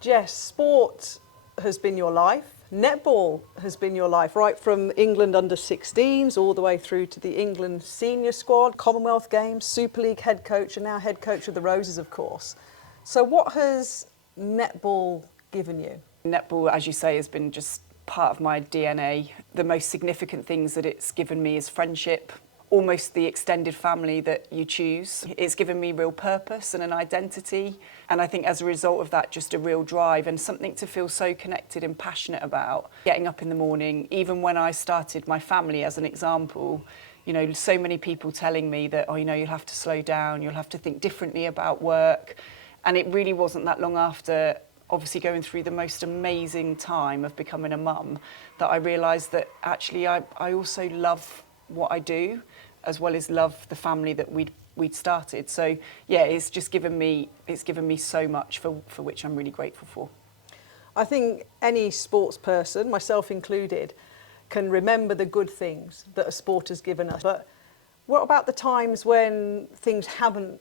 Jess, sport has been your life. Netball has been your life, right from England under-16s all the way through to the England senior squad, Commonwealth Games, Super League head coach, and now head coach of the Roses, of course. So what has netball given you? Netball, as you say, has been just part of my DNA. The most significant things that it's given me is friendship, almost the extended family that you choose. It's given me real purpose and an identity. And I think as a result of that, just a real drive and something to feel so connected and passionate about. Getting up in the morning, even when I started my family as an example, you know, so many people telling me that, oh, you know, you'll have to slow down, you'll have to think differently about work. And it really wasn't that long after obviously going through the most amazing time of becoming a mum that I realised that actually I also love what I do, as well as love the family that we'd started. So yeah, it's given me so much for which I'm really grateful for. I think any sports person, myself included, can remember the good things that a sport has given us. But what about the times when things haven't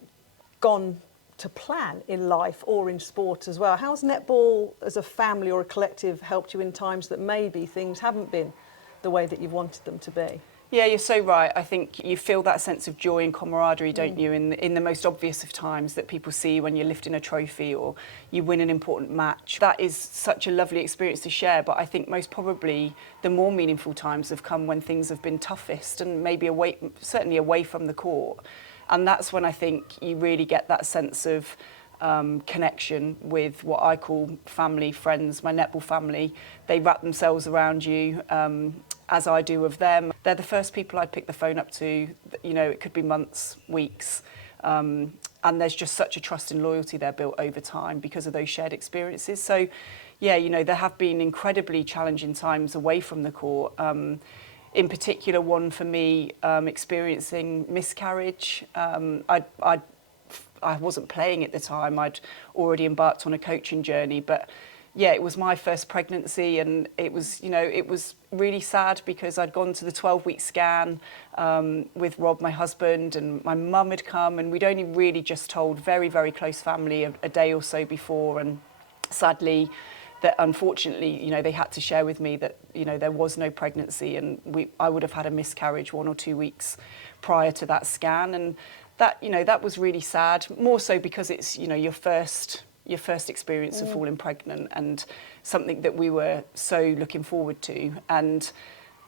gone to plan in life or in sport as well? How's netball as a family or a collective helped you in times that maybe things haven't been the way that you've wanted them to be? Yeah, you're so right. I think you feel that sense of joy and camaraderie, don't you, in the most obvious of times that people see when you're lifting a trophy or you win an important match. That is such a lovely experience to share, but I think most probably the more meaningful times have come when things have been toughest and maybe certainly away from the court. And that's when I think you really get that sense of connection with what I call family, friends, my netball family. They wrap themselves around you, as I do of them. They're the first people I'd pick the phone up to. You know, it could be months, weeks, and there's just such a trust and loyalty there built over time because of those shared experiences. So, yeah, you know, there have been incredibly challenging times away from the court. In particular, one for me, experiencing miscarriage. I wasn't playing at the time. I'd already embarked on a coaching journey, but yeah, it was my first pregnancy, and it was, you know, it was really sad because I'd gone to the 12-week scan with Rob, my husband, and my mum had come, and we'd only really just told very, very close family a day or so before, and sadly, that unfortunately, you know, they had to share with me that, you know, there was no pregnancy, and I would have had a miscarriage 1 or 2 weeks prior to that scan, and that, you know, that was really sad, more so because it's, you know, your first experience of falling pregnant and something that we were so looking forward to. And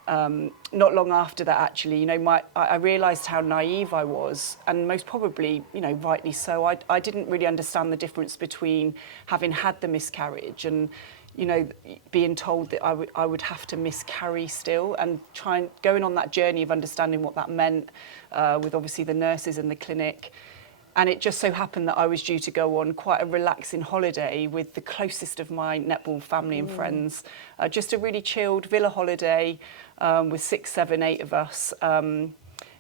not long after that, actually, you know, I realised how naive I was, and most probably, you know, rightly so. I didn't really understand the difference between having had the miscarriage and, you know, being told that I would have to miscarry still, and going on that journey of understanding what that meant with obviously the nurses in the clinic. And it just so happened that I was due to go on quite a relaxing holiday with the closest of my netball family and friends. Just a really chilled villa holiday with 6, 7, 8 of us. And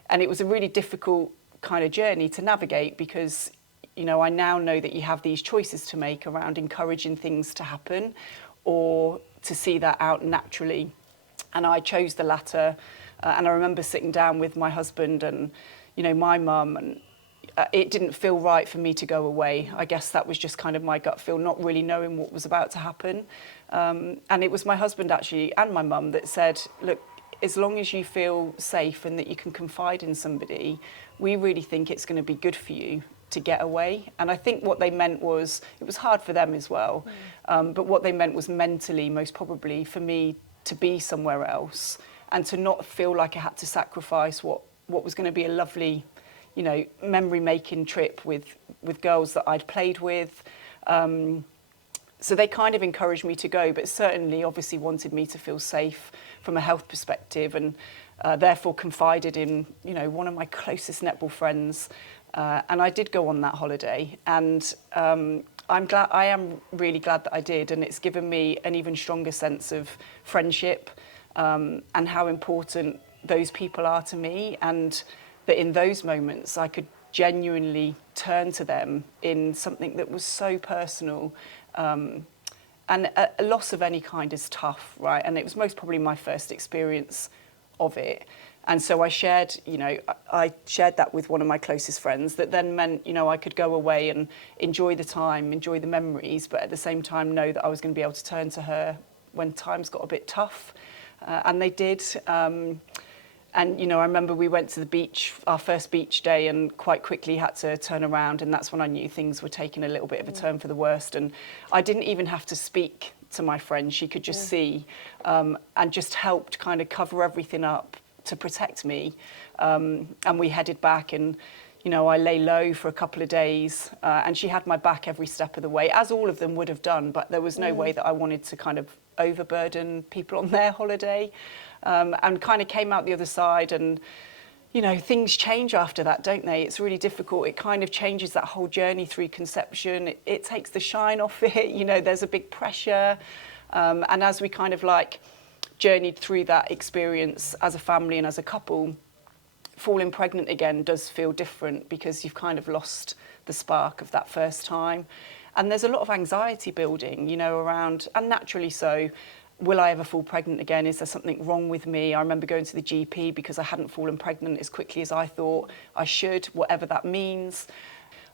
it was a really difficult kind of journey to navigate because, you know, I now know that you have these choices to make around encouraging things to happen or to see that out naturally. And I chose the latter. And I remember sitting down with my husband and, you know, my mum, and it didn't feel right for me to go away. I guess that was just kind of my gut feel, not really knowing what was about to happen. And it was my husband actually and my mum that said, look, as long as you feel safe and that you can confide in somebody, we really think it's going to be good for you to get away. And I think what they meant was, it was hard for them as well, but what they meant was mentally, most probably, for me to be somewhere else and to not feel like I had to sacrifice what was going to be a lovely, you know, memory-making trip with girls that I'd played with. So they kind of encouraged me to go, but certainly obviously wanted me to feel safe from a health perspective, and therefore confided in, you know, one of my closest netball friends. And I did go on that holiday, and I am really glad that I did, and it's given me an even stronger sense of friendship and how important those people are to me, and that in those moments I could genuinely turn to them in something that was so personal. And a loss of any kind is tough, right? And it was most probably my first experience of it. And so I shared, I shared that with one of my closest friends. That then meant, I could go away and enjoy the time, enjoy the memories, but at the same time know that I was going to be able to turn to her when times got a bit tough. And they did. And, I remember we went to the beach, our first beach day, and quite quickly had to turn around. And that's when I knew things were taking a little bit of a turn for the worst. And I didn't even have to speak to my friend. She could just see, and just helped kind of cover everything up to protect me. And we headed back, and, I lay low for a couple of days. And she had my back every step of the way, as all of them would have done. But there was no way that I wanted to kind of overburden people on their holiday. And kind of came out the other side, and things change after that, don't they? It's really difficult. It kind of changes that whole journey through conception. It takes the shine off it. There's a big pressure, and as we kind of journeyed through that experience as a family and as a couple, falling pregnant again does feel different, because you've kind of lost the spark of that first time, and there's a lot of anxiety building around, and naturally so. Will I ever fall pregnant again? Is there something wrong with me? I remember going to the GP because I hadn't fallen pregnant as quickly as I thought I should, whatever that means.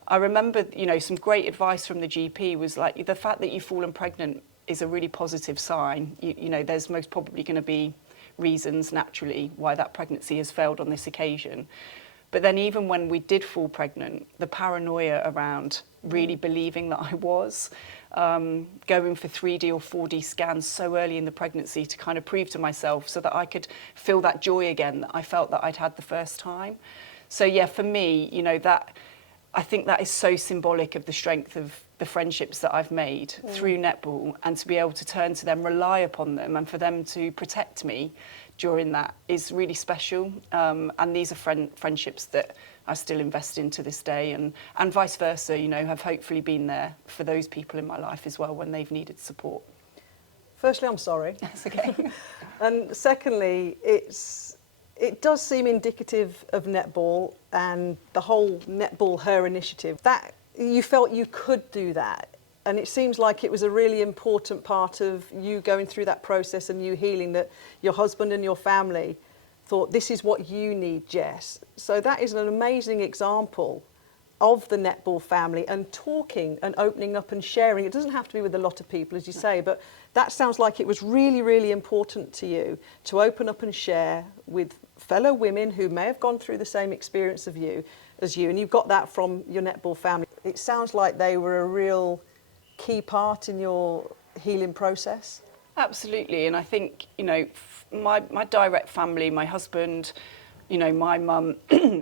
I remember, some great advice from the GP was the fact that you've fallen pregnant is a really positive sign. There's most probably going to be reasons naturally why that pregnancy has failed on this occasion. But then even when we did fall pregnant, the paranoia around really believing that I was, going for 3D or 4D scans so early in the pregnancy to kind of prove to myself so that I could feel that joy again that I felt that I'd had the first time. So yeah, for me, I think that is so symbolic of the strength of the friendships that I've made through netball, and to be able to turn to them, rely upon them, and for them to protect me during that is really special. And these are friendships that I still invest in to this day, and vice versa, have hopefully been there for those people in my life as well when they've needed support. Firstly, I'm sorry. That's okay. And secondly, it does seem indicative of netball and the whole NETBALLHer initiative, that you felt you could do that. And it seems like it was a really important part of you going through that process and you healing, that your husband and your family thought, this is what you need, Jess. So that is an amazing example of the Netball family, and talking and opening up and sharing. It doesn't have to be with a lot of people, as you say, but that sounds like it was really, really important to you to open up and share with fellow women who may have gone through the same experience as you, and you've got that from your Netball family. It sounds like they were a real key part in your healing process. Absolutely, and I think, my direct family, my husband, my mum,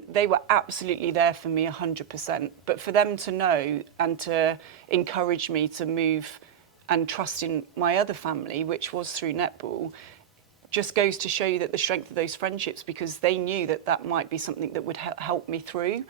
they were absolutely there for me 100%. But for them to know and to encourage me to move and trust in my other family, which was through netball, just goes to show you that the strength of those friendships, because they knew that that might be something that would help me through.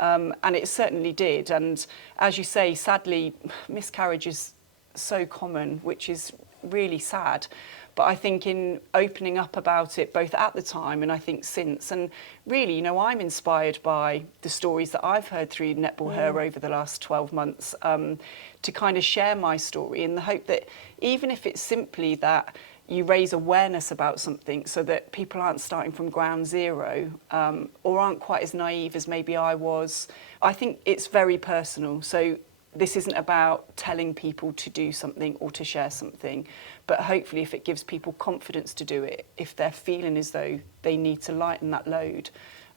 And it certainly did. And as you say, sadly, miscarriage is so common, which is really sad. But I think in opening up about it, both at the time and I think since, and really, I'm inspired by the stories that I've heard through NETBALLHer over the last 12 months, to kind of share my story in the hope that even if it's simply that you raise awareness about something so that people aren't starting from ground zero, or aren't quite as naive as maybe I was. I think it's very personal. So this isn't about telling people to do something or to share something, but hopefully if it gives people confidence to do it, if they're feeling as though they need to lighten that load,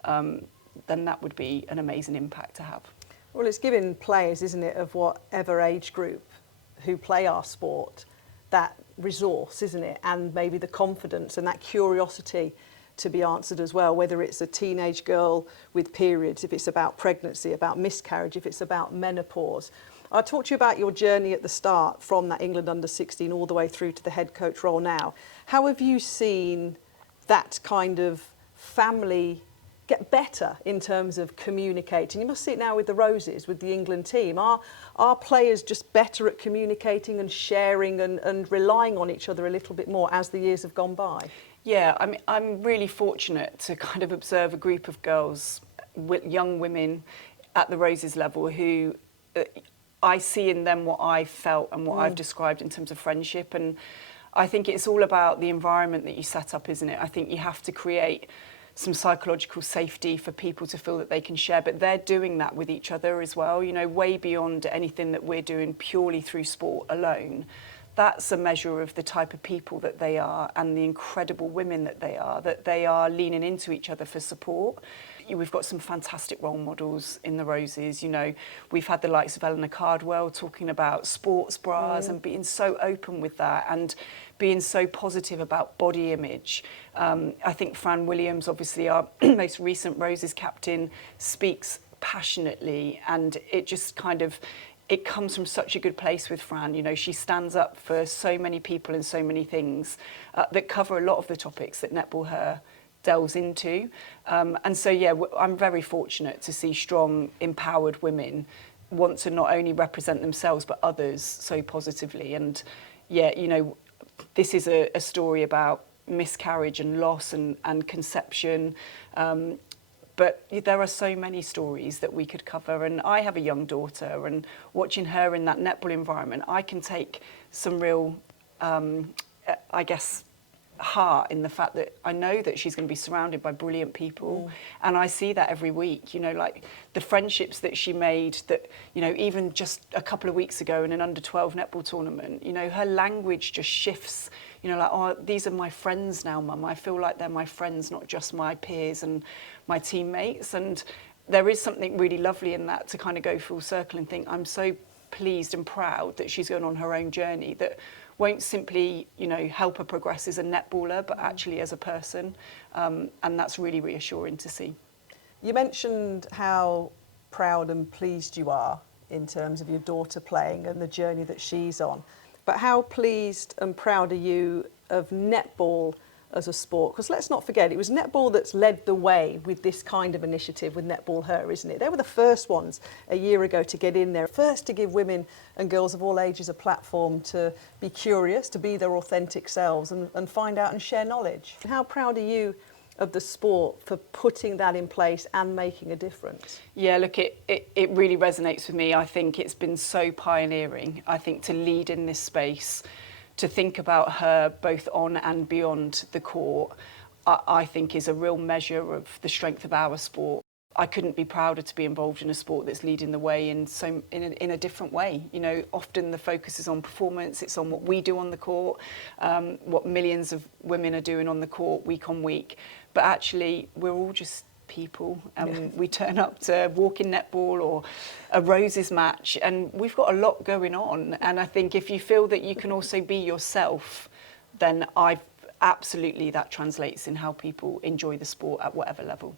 then that would be an amazing impact to have. Well, it's giving players, isn't it, of whatever age group who play our sport, that resource, isn't it? And maybe the confidence and that curiosity to be answered as well, whether it's a teenage girl with periods, if it's about pregnancy, about miscarriage, if it's about menopause. I talked to you about your journey at the start from that England under-16 all the way through to the head coach role now. How have you seen that kind of family get better in terms of communicating? You must see it now with the Roses, with the England team. Are players just better at communicating and sharing and relying on each other a little bit more as the years have gone by? Yeah, I mean, I'm really fortunate to kind of observe a group of girls, young women at the Roses level who I see in them what I've felt and what I've described in terms of friendship. And I think it's all about the environment that you set up, isn't it? I think you have to create some psychological safety for people to feel that they can share, but they're doing that with each other as well, you know, way beyond anything that we're doing purely through sport alone. That's a measure of the type of people that they are and the incredible women that they are leaning into each other for support. We've got some fantastic role models in the Roses. You know, we've had the likes of Eleanor Cardwell talking about sports bras and being so open with that and being so positive about body image. I think Fran Williams, obviously our most recent Roses captain, speaks passionately, and it just kind of, it comes from such a good place with Fran. You know, she stands up for so many people and so many things that cover a lot of the topics that NETBALLHer delves into. And so, yeah, I'm very fortunate to see strong, empowered women want to not only represent themselves, but others so positively. And yeah, you know, this is a story about miscarriage and loss and conception. But there are so many stories that we could cover, and I have a young daughter, and watching her in that netball environment, I can take some real, I guess, heart in the fact that I know that she's going to be surrounded by brilliant people, and I see that every week, you know, like the friendships that she made that, you know, even just a couple of weeks ago in an under-12 netball tournament, you know, her language just shifts, you know, like, oh, these are my friends now, Mum. I feel like they're my friends, not just my peers and my teammates. And there is something really lovely in that, to kind of go full circle and think, I'm so pleased and proud that she's going on her own journey that won't simply, you know, help her progress as a netballer, but actually as a person. And that's really reassuring to see. You mentioned how proud and pleased you are in terms of your daughter playing and the journey that she's on. But how pleased and proud are you of netball as a sport? Because let's not forget, it was netball that's led the way with this kind of initiative with NETBALLHer, isn't it? They were the first ones a year ago to get in there, first to give women and girls of all ages a platform to be curious, to be their authentic selves and find out and share knowledge. How proud are you of the sport for putting that in place and making a difference? Yeah, look, it really resonates with me. I think it's been so pioneering, I think, to lead in this space, to think about her both on and beyond the court, I think is a real measure of the strength of our sport. I couldn't be prouder to be involved in a sport that's leading the way in a different way. You know, often the focus is on performance, it's on what we do on the court, what millions of women are doing on the court week on week. But actually, we're all just people, and we turn up to walk in netball or a Roses match, and we've got a lot going on. And I think if you feel that you can also be yourself, then absolutely that translates in how people enjoy the sport at whatever level.